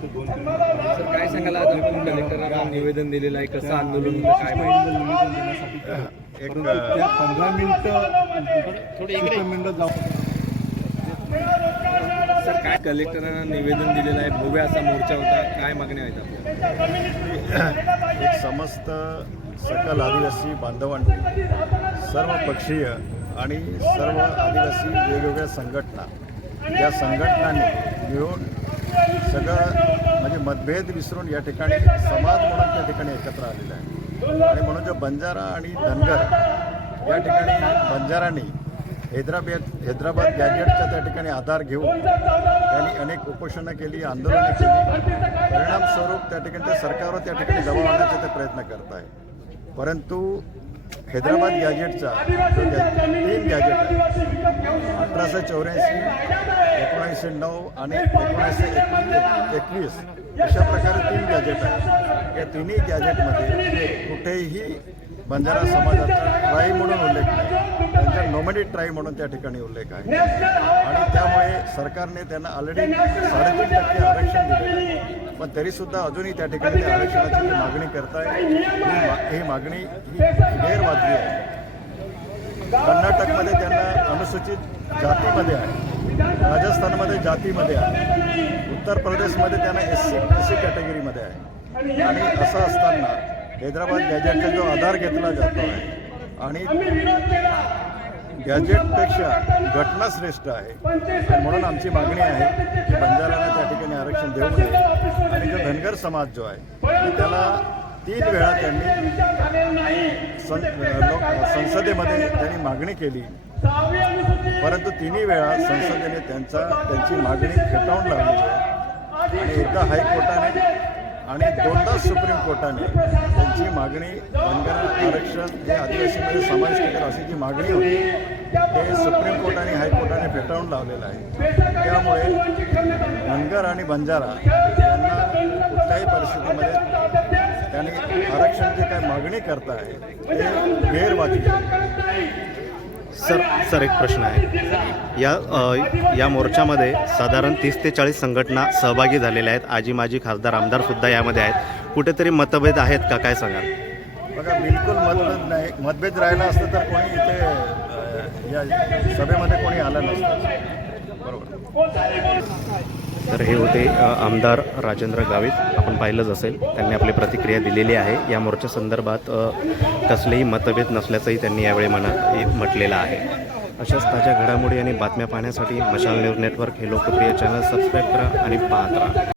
Sir काय सांगाल आज आपण कलेक्टरांना निवेदन दिलेलं आहे? कसं आंदोलन होतं? काय माहिती. एक त्या पंधरा मिनिटं थोडी मिनिटं जाऊ. सर काय कलेक्टरांना निवेदन दिलेलं आहे? भव्य असा मोर्चा होता. काय मागण्या आहेत आपल्या? एक समस्त सकल आदिवासी बांधवांनी सर्व पक्षीय आणि सर्व आदिवासी वेगवेगळ्या संघटना या संघटनांनी मिळून सगळं म्हणजे मतभेद विसरून या ठिकाणी समाज म्हणून त्या ठिकाणी एकत्र आलेला आहे. आणि म्हणून जो बंजारा आणि धनगर या ठिकाणी बंजारांनी हैदराबाद हैदराबाद गॅजेटचा त्या ठिकाणी आधार घेऊन त्यांनी अनेक उपोषणं केली आंदोलनं केली. परिणामस्वरूप त्या ठिकाणच्या सरकारवर त्या ठिकाणी दबाव आणण्याचा ते प्रयत्न करत आहे परंतु हैदराबाद गॅजेटचा तीन गॅजेट आहे अठराशे चौऱ्याऐंशी एकोणीसशे नऊ आणि एकोणीसशे एकवीस अशा प्रकारे तीन गॅजेट आहेत. या तिन्ही गॅजेटमध्ये कुठेही बंजारा समाजाचा ट्राई म्हणून उल्लेख नाही. त्यांचा नॉमिनेट ट्राई म्हणून त्या ठिकाणी उल्लेख आहे. आणि त्यामुळे सरकारने त्यांना ऑलरेडी साडेतीन टक्के आरक्षण दिलेलं आहे. पण तरीसुद्धा अजूनही त्या ठिकाणी आरक्षणाची मागणी करताय ही मा- ही मागणी ही गैरवाजवी आहे. कर्नाटकमध्ये त्यांना अनुसूचित जातीमध्ये आहे. राजस्थानमध्ये जातीमध्ये आहे. उत्तर प्रदेशमध्ये त्यांना एस सी एस सी कॅटेगरीमध्ये आहे. आणि असं असताना हैदराबाद गॅजेटचा जो आधार घेतला जातो आहे आणि गॅजेटपेक्षा घटना श्रेष्ठ आहे. म्हणून आमची मागणी आहे की बंजारांना त्या ठिकाणी आरक्षण देऊ नये. आणि जो धनगर समाज जो आहे की त्याला तीन वेळा त्यांनी सं लोक संसदेमध्ये त्यांनी मागणी केली. परंतु तिन्ही वेळा संसदेने त्यांचा त्यांची मागणी फेटाळून लावली. आहे आणि एकदा हायकोर्टाने आणि दोनदा सुप्रीम कोर्टाने त्यांची मागणी धनगर आरक्षण हे आदिवासीमध्ये समावेश केलं अशी जी मागणी होती ते सुप्रीम कोर्ट आणि हायकोर्टाने फेटाळून लावलेलं आहे. त्यामुळे धनगर आणि बंजारा यांना कुठल्याही परिस्थितीमध्ये आरक्षण जे काही मागणी करताय ते गैरवादी आहे. सर सर एक प्रश्न आहे. या अ, या मोर्चामध्ये साधारण तीस ते चाळीस संघटना सहभागी झालेल्या आहेत. आजी माजी खासदार आमदार सुद्धा यामध्ये आहेत. कुठेतरी मतभेद आहेत का? काय सांगाल? बघा बिलकुल मतभेद नाही. मतभेद राहिला असतं तर कोणी इथे अ, या सभेमध्ये कोणी आलं नसतं. बरोबर. तर हे होते आमदार राजेंद्र गावित. आपण पाहिलंच असेल त्यांनी आपली प्रतिक्रिया दिलेली आहे. या मोर्च्या संदर्भात कसलेही मतभेद नसल्याचंही त्यांनी यावेळी म्हणा म्हटलेलं आहे. अशाच ताज्या घडामोडी आणि बातम्या पाहण्यासाठी मशाल न्यूज नेटवर्क हे लोकप्रिय चॅनल सबस्क्राईब करा आणि पाहत राहा.